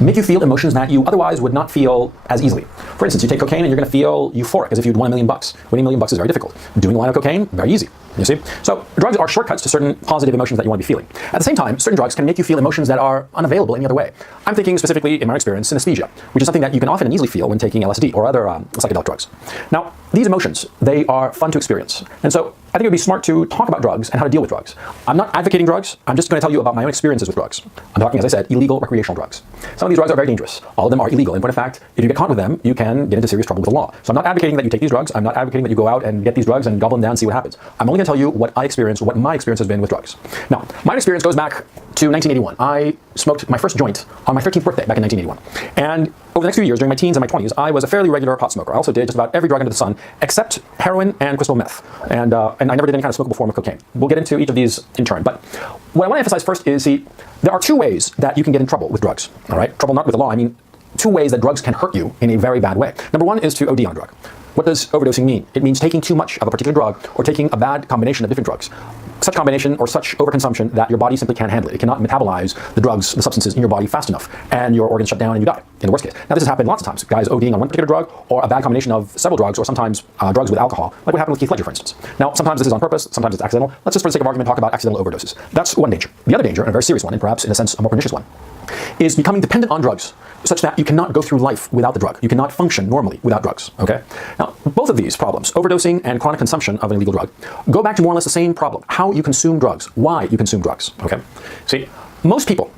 make you feel emotions that you otherwise would not feel as easily. For instance, you take cocaine and you're going to feel euphoric as if you'd won $1 million. Winning $1 million is very difficult. Doing a line of cocaine, very easy. You see? So drugs are shortcuts to certain positive emotions that you want to be feeling. At the same time, certain drugs can make you feel emotions that are unavailable any other way. I'm thinking specifically, in my experience, synesthesia, which is something that you can often and easily feel when taking LSD or other psychedelic drugs. Now, these emotions, they are fun to experience. And so I think it would be smart to talk about drugs and how to deal with drugs. I'm not advocating drugs. I'm just going to tell you about my own experiences with drugs. I'm talking, as I said, illegal recreational drugs. Some of these drugs are very dangerous. All of them are illegal. In point of fact, if you get caught with them, you can get into serious trouble with the law. So I'm not advocating that you take these drugs. I'm not advocating that you go out and get these drugs and gobble them down and see what happens. I'm only going to tell you what I experienced, what my experience has been with drugs. Now, my experience goes back to 1981. I smoked my first joint on my 13th birthday back in 1981. And over the next few years, during my teens and my 20s, I was a fairly regular pot smoker. I also did just about every drug under the sun, except heroin and crystal meth. And I never did any kind of smokable form of cocaine. We'll get into each of these in turn. But what I want to emphasize first is, see, there are two ways that you can get in trouble with drugs. All right? Trouble not with the law. I mean, two ways that drugs can hurt you in a very bad way. Number one is to OD on a drug. What does overdosing mean? It means taking too much of a particular drug or taking a bad combination of different drugs. Such combination or such overconsumption that your body simply can't handle it. It cannot metabolize the drugs, the substances in your body fast enough, and your organs shut down and you die, in the worst case. Now, this has happened lots of times. Guys ODing on one particular drug, or a bad combination of several drugs, or sometimes drugs with alcohol, like what happened with Keith Ledger, for instance. Now, sometimes this is on purpose, sometimes it's accidental. Let's just, for the sake of argument, talk about accidental overdoses. That's one danger. The other danger, and a very serious one, and perhaps in a sense a more pernicious one, is becoming dependent on drugs, such that you cannot go through life without the drug. You cannot function normally without drugs, okay? Now, both of these problems, overdosing and chronic consumption of an illegal drug, go back to more or less the same problem: how you consume drugs, why you consume drugs, okay? See, most people,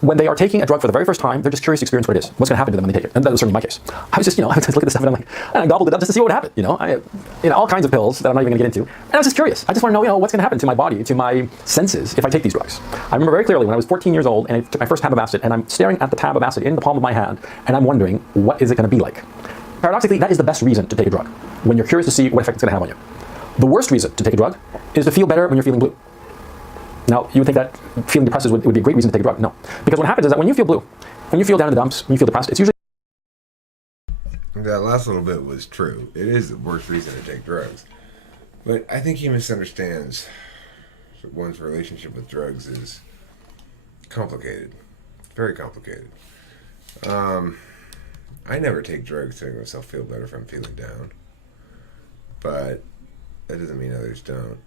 when they are taking a drug for the very first time, they're just curious to experience what it is. What's going to happen to them when they take it? And that was certainly my case. I was just, I just look at this stuff and I'm like, and I gobbled it up just to see what would happen. All kinds of pills that I'm not even going to get into. And I was just curious. I just want to know, what's going to happen to my body, to my senses, if I take these drugs. I remember very clearly when I was 14 years old and I took my first tab of acid, and I'm staring at the tab of acid in the palm of my hand, and I'm wondering, what is it going to be like? Paradoxically, that is the best reason to take a drug, when you're curious to see what effect it's going to have on you. The worst reason to take a drug is to feel better when you're feeling blue. Now, you would think that feeling depressed would be a great reason to take a drug. No. Because what happens is that when you feel blue, when you feel down in the dumps, when you feel depressed, it's usually... That last little bit was true. It is the worst reason to take drugs. But I think he misunderstands one's relationship with drugs is complicated. Very complicated. I never take drugs to make myself feel better if I'm feeling down. But that doesn't mean others don't.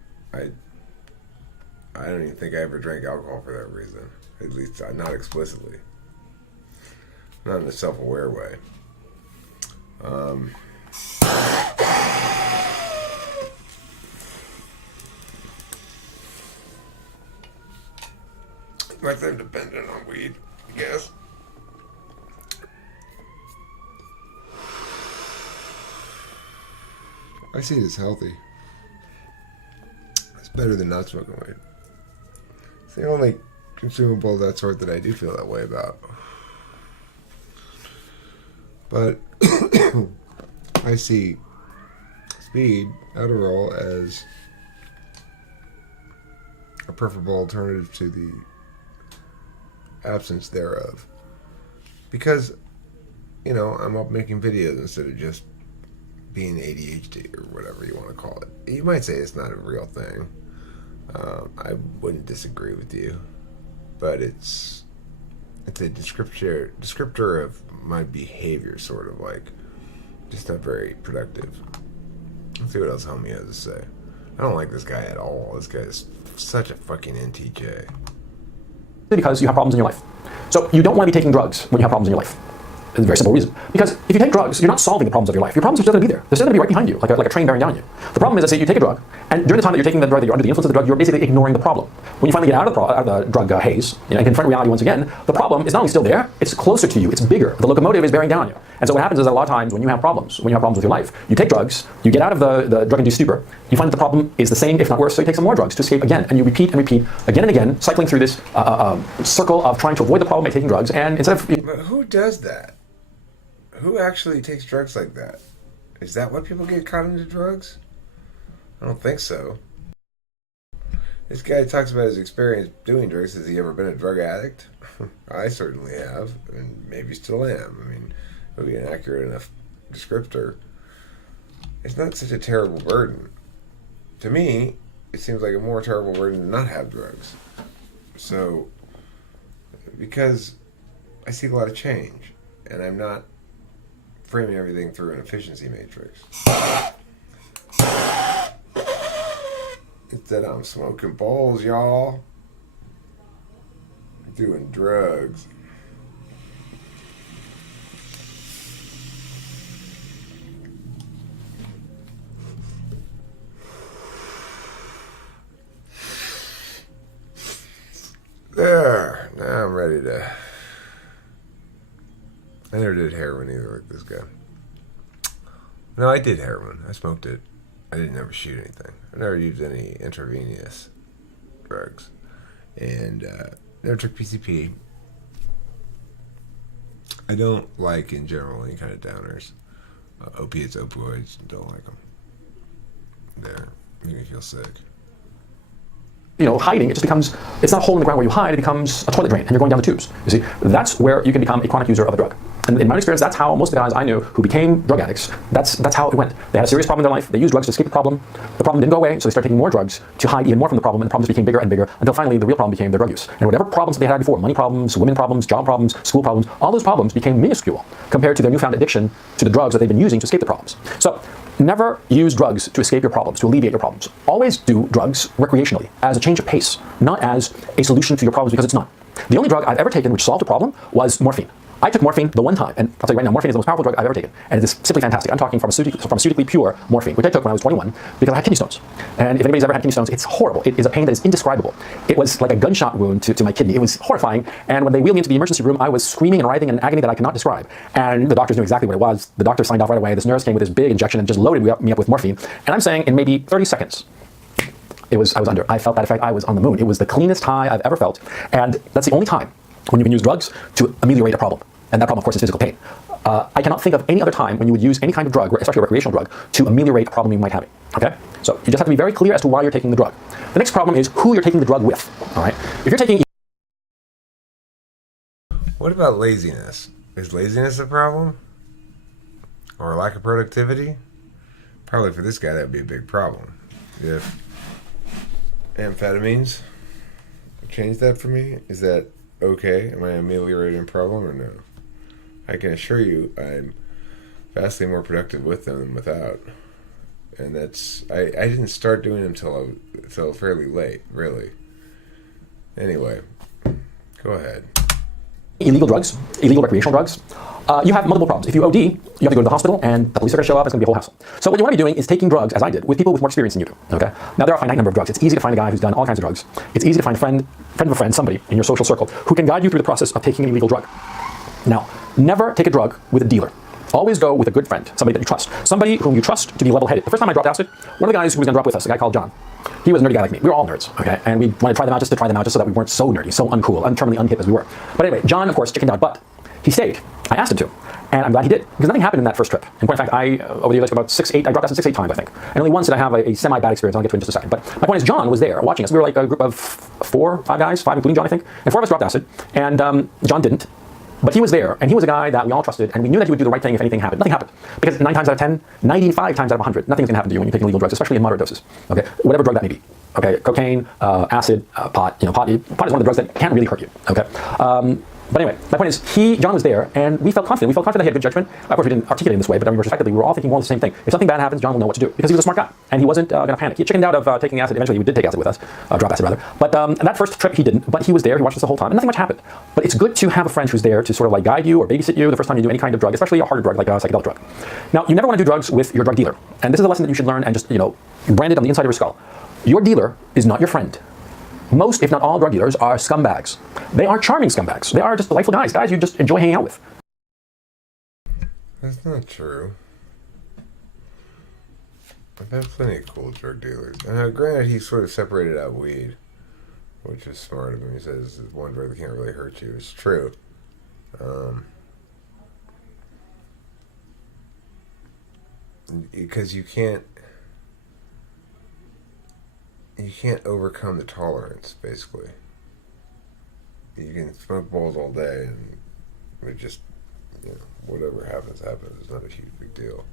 I don't even think I ever drank alcohol for that reason. At least not explicitly. Not in a self-aware way. Like I'm dependent on weed, I guess. I see it as healthy. It's better than not smoking weed. It's the only consumable of that sort that I do feel that way about. But I see speed, Adderall, as a preferable alternative to the absence thereof. Because, I'm up making videos instead of just being ADHD or whatever you want to call it. You might say it's not a real thing. I wouldn't disagree with you, but it's a descriptor of my behavior, sort of like just not very productive. Let's see what else homie has to say. I don't like this guy at all. This guy is such a fucking NTJ. Because you have problems in your life. So you don't want to be taking drugs when you have problems in your life. It's a very simple reason. Because if you take drugs, you're not solving the problems of your life. Your problems are still going to be there. They're still going to be right behind you, like a train bearing down on you. The problem is that, say, you take a drug, and during the time that you're taking the drug, that you're under the influence of the drug, you're basically ignoring the problem. When you finally get out of the drug haze, and confront reality once again, the problem is not only still there, it's closer to you, it's bigger. The locomotive is bearing down on you. And so what happens is that a lot of times when you have problems with your life, you take drugs, you get out of the drug-induced stupor, you find that the problem is the same, if not worse, so you take some more drugs to escape again, and you repeat and repeat again and again, cycling through this circle of trying to avoid the problem by taking drugs, and instead of... But who does that? Who actually takes drugs like that? Is that why people get caught into drugs? I don't think so. This guy talks about his experience doing drugs. Has he ever been a drug addict? I certainly have, and maybe still am. I mean, it would be an accurate enough descriptor. It's not such a terrible burden. To me, it seems like a more terrible burden to not have drugs. So, because I see a lot of change, and I'm not framing everything through an efficiency matrix. Instead, I'm smoking balls, y'all. Doing drugs. There. Now I'm ready to... I never did heroin either like this guy. No, I did heroin. I smoked it. I didn't ever shoot anything. I never used any intravenous drugs. And never took PCP. I don't like, in general, any kind of downers. Opiates, opioids, don't like them. They make me feel sick. Hiding, it just becomes, it's not a hole in the ground where you hide, it becomes a toilet drain and you're going down the tubes. You see, that's where you can become a chronic user of a drug. And in my experience, that's how most of the guys I knew who became drug addicts, that's how it went. They had a serious problem in their life, they used drugs to escape the problem didn't go away, so they started taking more drugs to hide even more from the problem, and the problem just became bigger and bigger, until finally the real problem became their drug use. And whatever problems they had before, money problems, women problems, job problems, school problems, all those problems became minuscule compared to their newfound addiction to the drugs that they've been using to escape the problems. So, never use drugs to escape your problems, to alleviate your problems. Always do drugs recreationally, as a change of pace, not as a solution to your problems, because it's not. The only drug I've ever taken which solved a problem was morphine. I took morphine the one time, and I'll tell you right now, morphine is the most powerful drug I've ever taken, and it is simply fantastic. I'm talking pharmaceutically pure morphine, which I took when I was 21 because I had kidney stones. And if anybody's ever had kidney stones, it's horrible. It is a pain that is indescribable. It was like a gunshot wound to my kidney. It was horrifying, and when they wheeled me into the emergency room, I was screaming and writhing in an agony that I cannot describe. And the doctors knew exactly what it was. The doctor signed off right away. This nurse came with this big injection and just loaded me up with morphine. And I'm saying in maybe 30 seconds, I was under. I felt that effect. I was on the moon. It was the cleanest high I've ever felt, and that's the only time when you can use drugs to ameliorate a problem. And that problem, of course, is physical pain. I cannot think of any other time when you would use any kind of drug, especially a recreational drug, to ameliorate a problem you might have. Okay? So you just have to be very clear as to why you're taking the drug. The next problem is who you're taking the drug with. All right? If you're taking... What about laziness? Is laziness a problem? Or a lack of productivity? Probably for this guy that would be a big problem. If amphetamines change that for me, is that okay? Am I ameliorating a problem or no? I can assure you I'm vastly more productive with them than without. And that's... I didn't start doing them until fairly late, really. Anyway, go ahead. Illegal drugs, illegal recreational drugs, you have multiple problems. If you OD, you have to go to the hospital and the police are going to show up. It's going to be a whole hassle. So what you want to be doing is taking drugs, as I did, with people with more experience than you do. Okay. Now there are a finite number of drugs. It's easy to find a guy who's done all kinds of drugs. It's easy to find a friend of a friend, somebody in your social circle who can guide you through the process of taking an illegal drug. Now, never take a drug with a dealer. Always go with a good friend, somebody that you trust, somebody whom you trust to be level-headed. The first time I dropped acid, one of the guys who was going to drop with us, a guy called John, he was a nerdy guy like me. We were all nerds, okay? And we wanted to try them out just to try them out, just so that we weren't so nerdy, so uncool, terminally unhip as we were. But anyway, John, of course, chickened out, but he stayed. I asked him to, and I'm glad he did, because nothing happened in that first trip. In point of fact, over the years, about 6-8, I dropped acid 6-8 times, I think. And only once did I have a semi-bad experience. I'll get to it in just a second. But my point is, John was there watching us. We were like a group of 5 guys, 5 including John, I think. And 4 of us dropped acid, and John didn't. But he was there, and he was a guy that we all trusted, and we knew that he would do the right thing if anything happened. Nothing happened. Because 9 times out of 10, 95 times out of 100, nothing's going to happen to you when you're taking illegal drugs, especially in moderate doses. Okay? Whatever drug that may be. Okay? Cocaine, acid, pot. Pot is one of the drugs that can't really hurt you. Okay? But anyway, my point is, John was there, and we felt confident. We felt confident that he had good judgment. Of course, we didn't articulate it in this way, but respectively, we were all thinking more of the same thing. If something bad happens, John will know what to do, because he was a smart guy, and he wasn't going to panic. He chickened out of taking acid. Eventually, he did take acid with us, drop acid rather. But that first trip, he didn't. But he was there. He watched us the whole time, and nothing much happened. But it's good to have a friend who's there to sort of like guide you or babysit you the first time you do any kind of drug, especially a harder drug like a psychedelic drug. Now, you never want to do drugs with your drug dealer, and this is a lesson that you should learn and just brand it on the inside of your skull. Your dealer is not your friend. Most, if not all, drug dealers are scumbags. They are charming scumbags. They are just delightful guys you just enjoy hanging out with. That's not true. I've had plenty of cool drug dealers. And granted, he sort of separated out weed, which is smart of him. He says it's one drug that can't really hurt you. It's true. Because you can't overcome the tolerance, basically. You can smoke bowls all day and it just, whatever happens. It's not a huge big deal.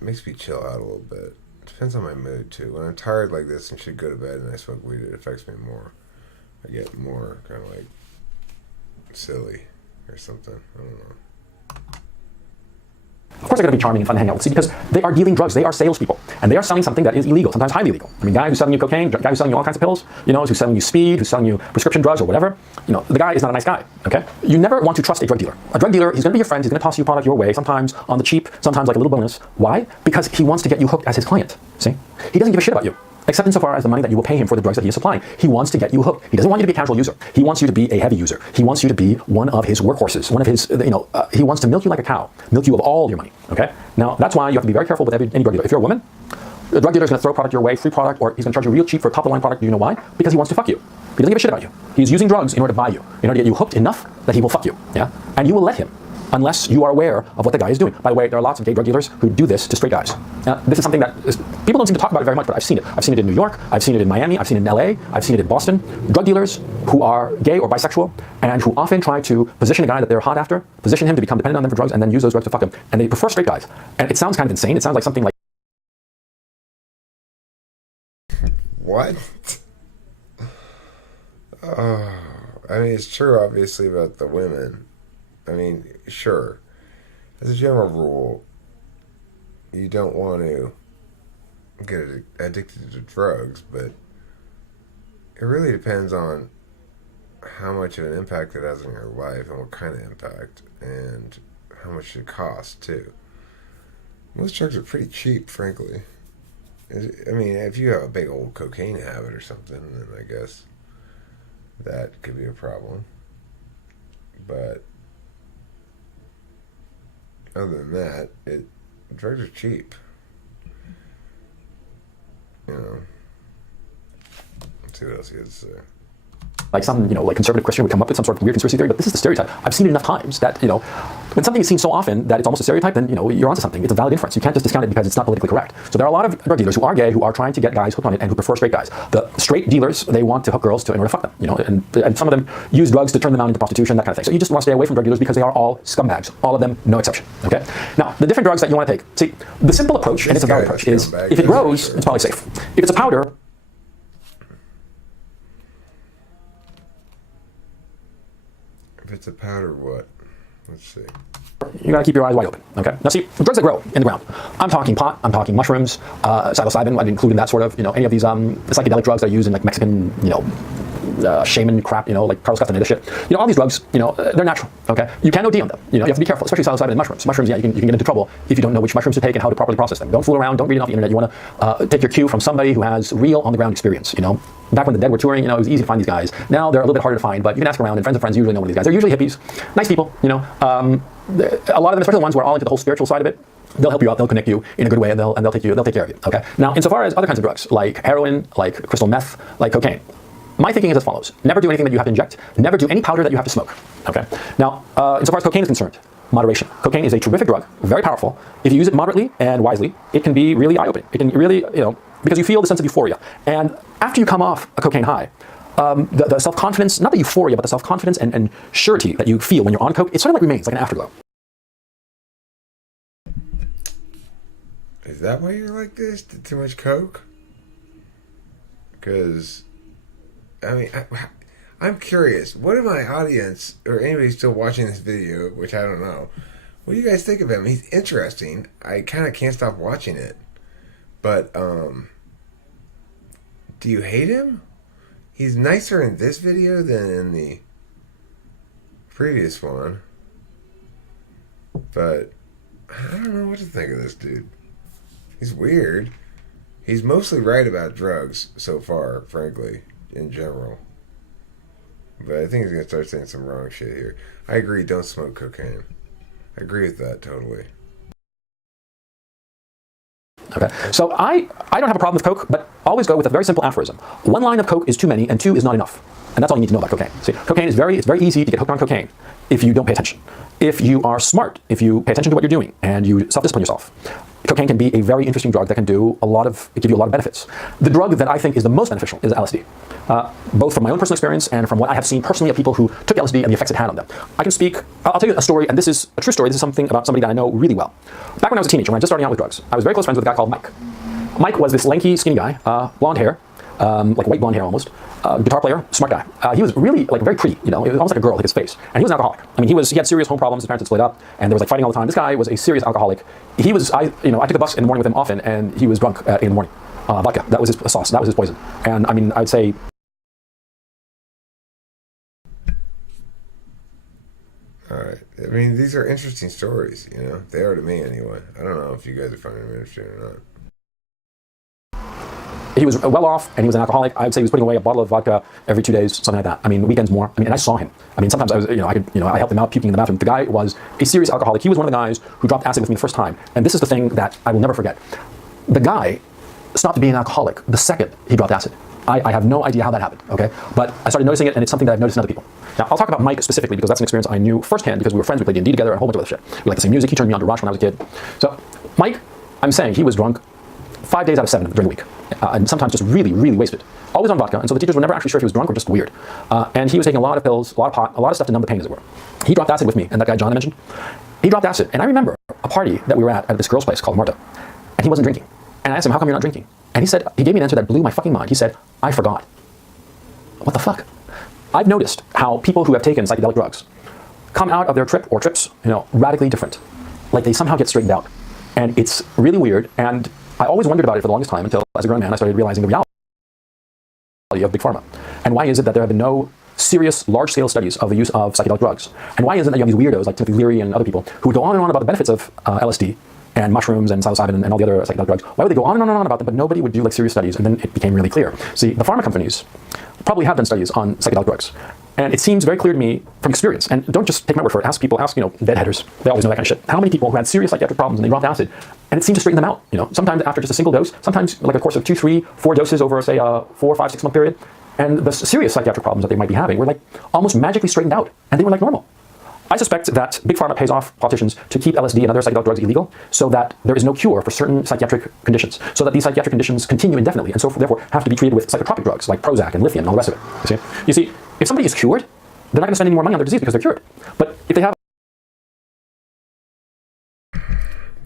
Makes me chill out a little bit. Depends on my mood, too. When I'm tired like this and should go to bed and I smoke weed, it affects me more. I get more kind of like silly or something. I don't know. Of course they're going to be charming and fun to hang out with, see, because they are dealing drugs. They are salespeople, and they are selling something that is illegal, sometimes highly illegal. I mean, guy who's selling you cocaine, guy who's selling you all kinds of pills, who's selling you speed, who's selling you prescription drugs or whatever, the guy is not a nice guy, okay? You never want to trust a drug dealer. A drug dealer, he's going to be your friend, he's going to toss you a product your way, sometimes on the cheap, sometimes like a little bonus. Why? Because he wants to get you hooked as his client, see? He doesn't give a shit about you, except insofar as the money that you will pay him for the drugs that he is supplying. He wants to get you hooked. He doesn't want you to be a casual user. He wants you to be a heavy user. He wants you to be one of his workhorses, one of his, he wants to milk you like a cow, milk you of all your money, okay? Now, that's why you have to be very careful with any drug dealer. If you're a woman, the drug dealer is going to throw product your way, free product, or he's going to charge you real cheap for a top-of-the-line product. Do you know why? Because he wants to fuck you. He doesn't give a shit about you. He's using drugs in order to buy you, in order to get you hooked enough that he will fuck you, yeah? And you will let him, unless you are aware of what the guy is doing. By the way, there are lots of gay drug dealers who do this to straight guys. This is something that people don't seem to talk about it very much, but I've seen it. I've seen it in New York, I've seen it in Miami, I've seen it in LA, I've seen it in Boston. Drug dealers who are gay or bisexual and who often try to position a guy that they're hot after, position him to become dependent on them for drugs, and then use those drugs to fuck him. And they prefer straight guys. And it sounds kind of insane. It sounds like something like... What? I mean, it's true, obviously, about the women. I mean, sure. As a general rule, you don't want to get addicted to drugs, but it really depends on how much of an impact it has on your life and what kind of impact and how much it costs, too. Most drugs are pretty cheap, frankly. I mean, if you have a big old cocaine habit or something, then I guess that could be a problem. But other than that, drugs are cheap. Let's see what else he has to say. Like some, like conservative Christian would come up with some sort of weird conspiracy theory, but this is the stereotype. I've seen it enough times that, when something is seen so often that it's almost a stereotype, then, you're onto something. It's a valid inference. You can't just discount it because it's not politically correct. So there are a lot of drug dealers who are gay, who are trying to get guys hooked on it and who prefer straight guys. The straight dealers, they want to hook girls in order to fuck them, and some of them use drugs to turn them out into prostitution, that kind of thing. So you just want to stay away from drug dealers because they are all scumbags. All of them, no exception, okay? Now, the different drugs that you want to take. See, the simple approach, and it's a valid approach, is if it grows, it's probably safe. If it's a powder, if it's a powder, what? Let's see. You gotta keep your eyes wide open, okay? Now see, drugs that grow in the ground. I'm talking pot, I'm talking mushrooms, psilocybin, I'd include in that sort of, any of these psychedelic drugs that are used in like Mexican, shaman crap, like Carlos Castaneda shit. All these drugs, they're natural, okay? You can OD on them. You have to be careful, especially psilocybin and mushrooms. Mushrooms, yeah, you can get into trouble if you don't know which mushrooms to take and how to properly process them. Don't fool around, don't read it off the internet. You want to take your cue from somebody who has real on-the-ground experience, Back when the Dead were touring, it was easy to find these guys. Now they're a little bit harder to find, but you can ask around, and friends of friends usually know one of these guys. They're usually hippies, nice people, a lot of them, especially the ones who are all into the whole spiritual side of it, they'll help you out, they'll connect you in a good way, and they'll take care of you, okay? Now, insofar as other kinds of drugs, like heroin, like crystal meth, like cocaine, my thinking is as follows. Never do anything that you have to inject. Never do any powder that you have to smoke, okay? Now, insofar as cocaine is concerned, moderation. Cocaine is a terrific drug, very powerful. If you use it moderately and wisely, it can be really eye-opening. It can really, because you feel the sense of euphoria. And after you come off a cocaine high, the self-confidence, not the euphoria, but the self-confidence and surety that you feel when you're on coke, it sort of like remains, like an afterglow. Is that why you're like this? Did too much coke? Because, I mean, I'm curious. What do my audience, or anybody still watching this video, which I don't know, what do you guys think of him? He's interesting. I kind of can't stop watching it. But, do you hate him? He's nicer in this video than in the previous one. But, I don't know what to think of this dude. He's weird. He's mostly right about drugs so far, frankly, in general. But I think he's going to start saying some wrong shit here. I agree, don't smoke cocaine. I agree with that totally. Okay, so I don't have a problem with coke, but always go with a very simple aphorism. One line of coke is too many, and two is not enough. And that's all you need to know about cocaine. See, cocaine is it's very easy to get hooked on cocaine if you don't pay attention. If you are smart, if you pay attention to what you're doing and you self-discipline yourself, cocaine can be a very interesting drug that can give you a lot of benefits. The drug that I think is the most beneficial is LSD. Both from my own personal experience and from what I have seen personally of people who took LSD and the effects it had on them. I can speak, I'll tell you a story, and this is a true story. This is something about somebody that I know really well. Back when I was a teenager, when I was just starting out with drugs, I was very close friends with a guy called Mike. Mike was this lanky, skinny guy, blonde hair, like white blonde hair almost, guitar player, smart guy. He was really like very pretty, it was almost like a girl, like his face. And he was an alcoholic. I mean, he had serious home problems. His parents had split up, and there was like fighting all the time. This guy was a serious alcoholic. I took the bus in the morning with him often, and he was drunk at 8 in the morning. Vodka, that was his sauce, that was his poison. And I mean, I'd say. All right. I mean, these are interesting stories, They are to me anyway. I don't know if you guys are finding them interesting or not. He was well off, and he was an alcoholic. I would say he was putting away a bottle of vodka every 2 days, something like that. I mean, weekends more. I mean, and I saw him. I mean, sometimes I was, I helped him out puking in the bathroom. The guy was a serious alcoholic. He was one of the guys who dropped acid with me the first time. And this is the thing that I will never forget. The guy stopped being an alcoholic the second he dropped acid. I have no idea how that happened, okay? But I started noticing it, and it's something that I've noticed in other people. Now, I'll talk about Mike specifically because that's an experience I knew firsthand because we were friends, we played D&D together, and a whole bunch of other shit. We liked the same music. He turned me on to Rush when I was a kid. So, Mike, I'm saying he was drunk 5 days out of 7 during the week, and sometimes just really, really wasted. Always on vodka, and so the teachers were never actually sure if he was drunk or just weird. And he was taking a lot of pills, a lot of pot, a lot of stuff to numb the pain, as it were. He dropped acid with me, and that guy John I mentioned, he dropped acid. And I remember a party that we were at this girl's place called Marta, and he wasn't drinking. And I asked him, how come you're not drinking? And he gave me an answer that blew my fucking mind. He said, I forgot. What the fuck? I've noticed how people who have taken psychedelic drugs come out of their trip or trips, radically different. Like they somehow get straightened out. And it's really weird. And I always wondered about it for the longest time until, as a grown man, I started realizing the reality of Big Pharma. And why is it that there have been no serious, large-scale studies of the use of psychedelic drugs? And why is it that you have these weirdos like Timothy Leary and other people who would go on and on about the benefits of LSD and mushrooms and psilocybin and all the other psychedelic drugs? Why would they go on and on and on about them, but nobody would do like serious studies? And then it became really clear. See, the pharma companies probably have done studies on psychedelic drugs. And it seems very clear to me from experience, and don't just take my word for it, ask deadheaders, they always know that kind of shit. How many people who had serious psychiatric problems and they dropped acid, and it seemed to straighten them out, sometimes after just a single dose, sometimes like a course of 2, 3, 4 doses over, say, a 4, 5, 6 month period, and the serious psychiatric problems that they might be having were like almost magically straightened out, and they were like normal. I suspect that Big Pharma pays off politicians to keep LSD and other psychedelic drugs illegal so that there is no cure for certain psychiatric conditions, so that these psychiatric conditions continue indefinitely, and so therefore have to be treated with psychotropic drugs like Prozac and lithium and all the rest of it. You see, if somebody is cured, they're not going to spend any more money on their disease because they're cured. But if they have...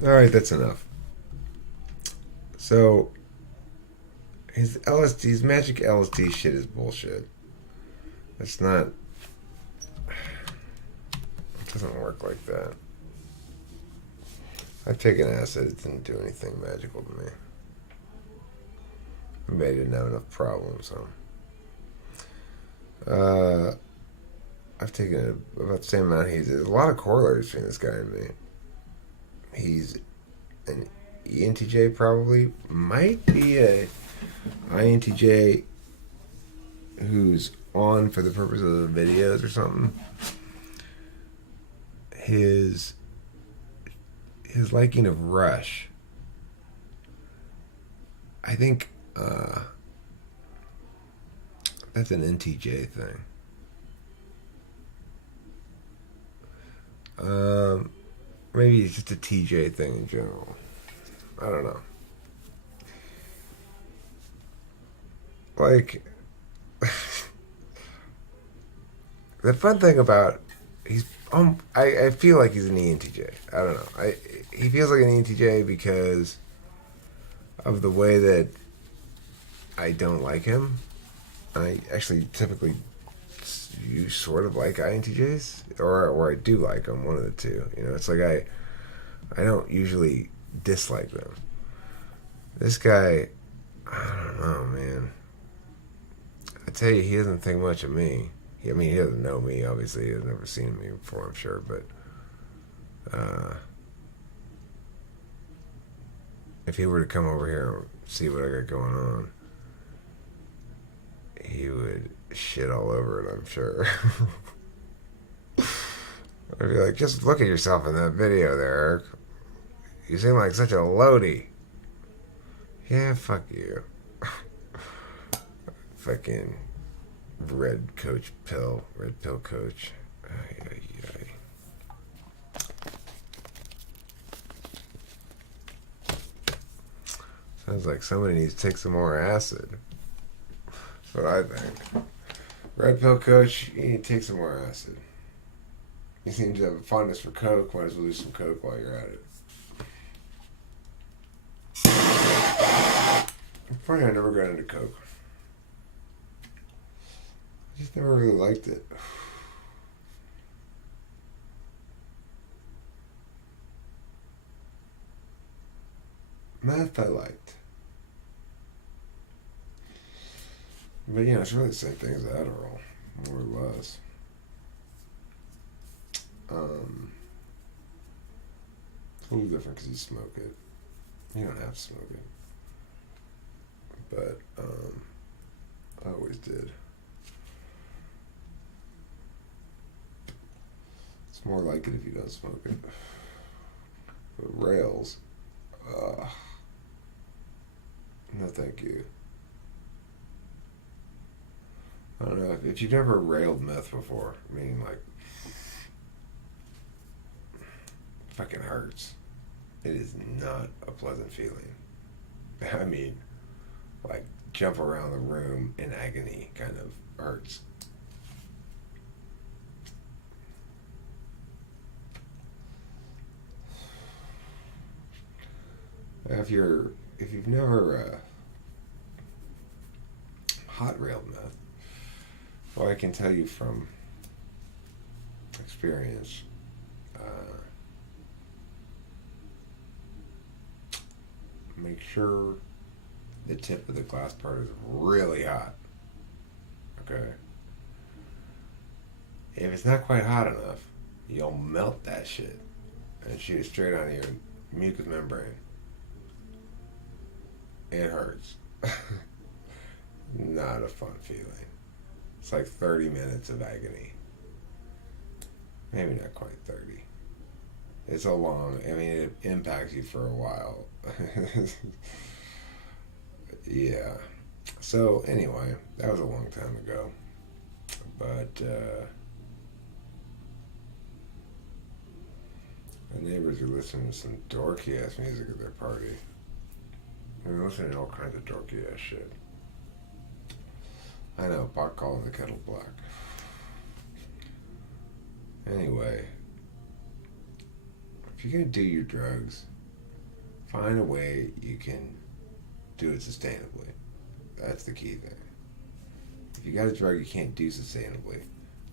All right, that's enough. So, his magic LSD shit is bullshit. It's not... It doesn't work like that. I've taken acid, it didn't do anything magical to me. Maybe I didn't have enough problems, I've taken about the same amount there's a lot of corollaries between this guy and me. He's an ENTJ probably, might be a INTJ who's on for the purpose of the videos or something. His liking of Rush, I think that's an NTJ thing. Maybe it's just a TJ thing in general. I don't know. Like, the fun thing about I feel like he's an ENTJ. I don't know. He feels like an ENTJ because of the way that I don't like him. I actually typically sort of like INTJs, or I do like them, one of the two. It's like I don't usually dislike them. This guy, I don't know, man. I tell you, he doesn't think much of me. I mean, he doesn't know me, obviously. He's never seen me before, I'm sure, but if he were to come over here and see what I got going on, he would shit all over it, I'm sure. I'd be like, just look at yourself in that video there, Eric. You seem like such a loady. Yeah, fuck you. Fucking red pill coach. Ay, ay, ay. Sounds like somebody needs to take some more acid. That's what I think. Red pill coach, you need to take some more acid. You seem to have a fondness for coke. Might as well do some coke while you're at it. Funny, I never got into coke. just never really liked it. Math I liked. But it's really the same thing as Adderall, more or less. It's a little different because you smoke it. You don't have to smoke it. But I always did. It's more like it if you don't smoke it. But rails, no thank you. I don't know, if you've never railed meth before, meaning like, it fucking hurts. It is not a pleasant feeling. I mean, like, jump around the room in agony kind of hurts. If you've never hot railed meth, well, I can tell you from experience, make sure the tip of the glass part is really hot. Okay? If it's not quite hot enough, you'll melt that shit and shoot it straight onto your mucous membrane. It hurts. Not a fun feeling. It's like 30 minutes of agony. Maybe not quite 30. It's a long, it impacts you for a while. Yeah. So, anyway, that was a long time ago. But, the neighbors are listening to some dorky-ass music at their party. They're listening to all kinds of dorky-ass shit. I know, pot calling the kettle black. Anyway, if you're going to do your drugs, find a way you can do it sustainably. That's the key thing. If you got a drug you can't do sustainably,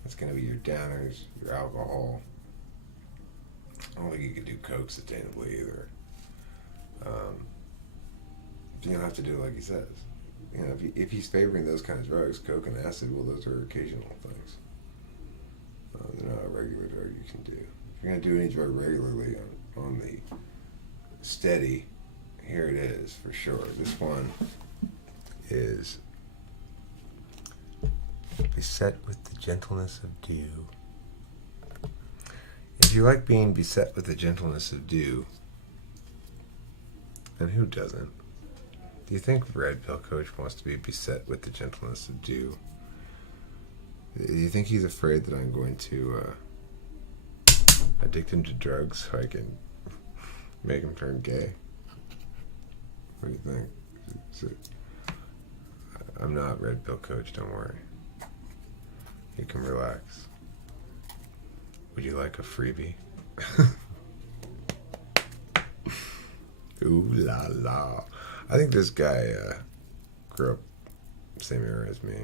that's going to be your downers, your alcohol. I don't think you can do coke sustainably either. You're going to have to do it like he says. If he's favoring those kind of drugs, coke and acid, well, those are occasional things. They're not a regular drug you can do. If you're going to do any drug regularly on the steady, here it is for sure. This one is beset with the gentleness of dew. If you like being beset with the gentleness of dew, and who doesn't? Do you think Red Pill Coach wants to be beset with the gentleness of dew? Do you think he's afraid that I'm going to addict him to drugs so I can make him turn gay? What do you think? I'm not Red Pill Coach, don't worry. You can relax. Would you like a freebie? Ooh la la. I think this guy grew up same era as me,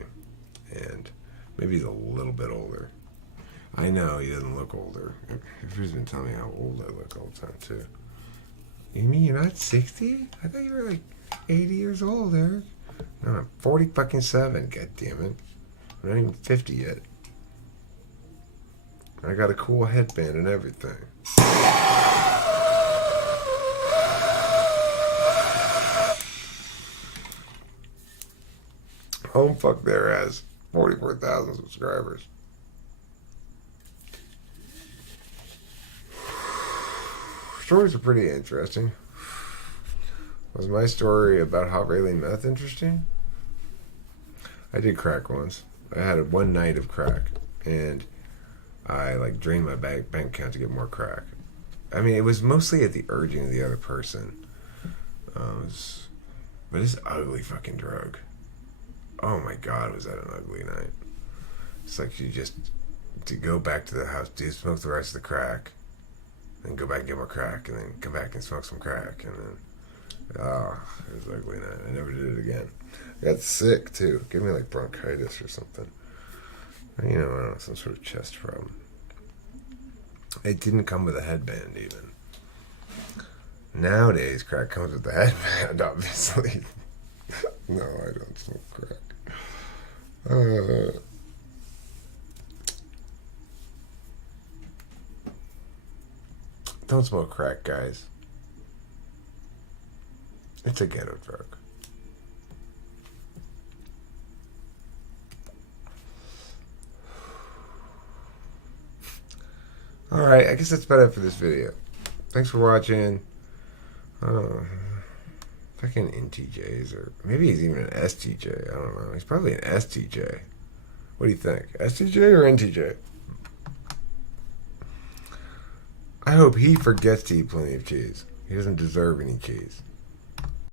and maybe he's a little bit older. I know he doesn't look older. Everybody's been telling me how old I look all the time too. You mean you're not 60? I thought you were like 80 years old, Eric. No, I'm 47. God damn it! I'm not even 50 yet. I got a cool headband and everything. Homefuck there has 44,000 subscribers. Stories are pretty interesting. Was my story about hot railing meth interesting? I did crack once. I had one night of crack, and I drained my bank account to get more crack. It was mostly at the urging of the other person. But it's an ugly fucking drug. Oh my God, was that an ugly night. It's like you just, to go back to the house, smoke the rest of the crack, then go back and get more crack, and then come back and smoke some crack, and then, it was an ugly night. I never did it again. I got sick too. Gave me bronchitis or something. You know, I don't know, some sort of chest problem. It didn't come with a headband, even. Nowadays, crack comes with a headband, obviously. No, I don't smoke crack. Don't smoke crack, guys. It's a ghetto drug. Alright, I guess that's about it for this video. Thanks for watching. Fucking NTJs, or maybe he's even an STJ. I don't know. He's probably an STJ. What do you think? STJ or NTJ? I hope he forgets to eat plenty of cheese. He doesn't deserve any cheese.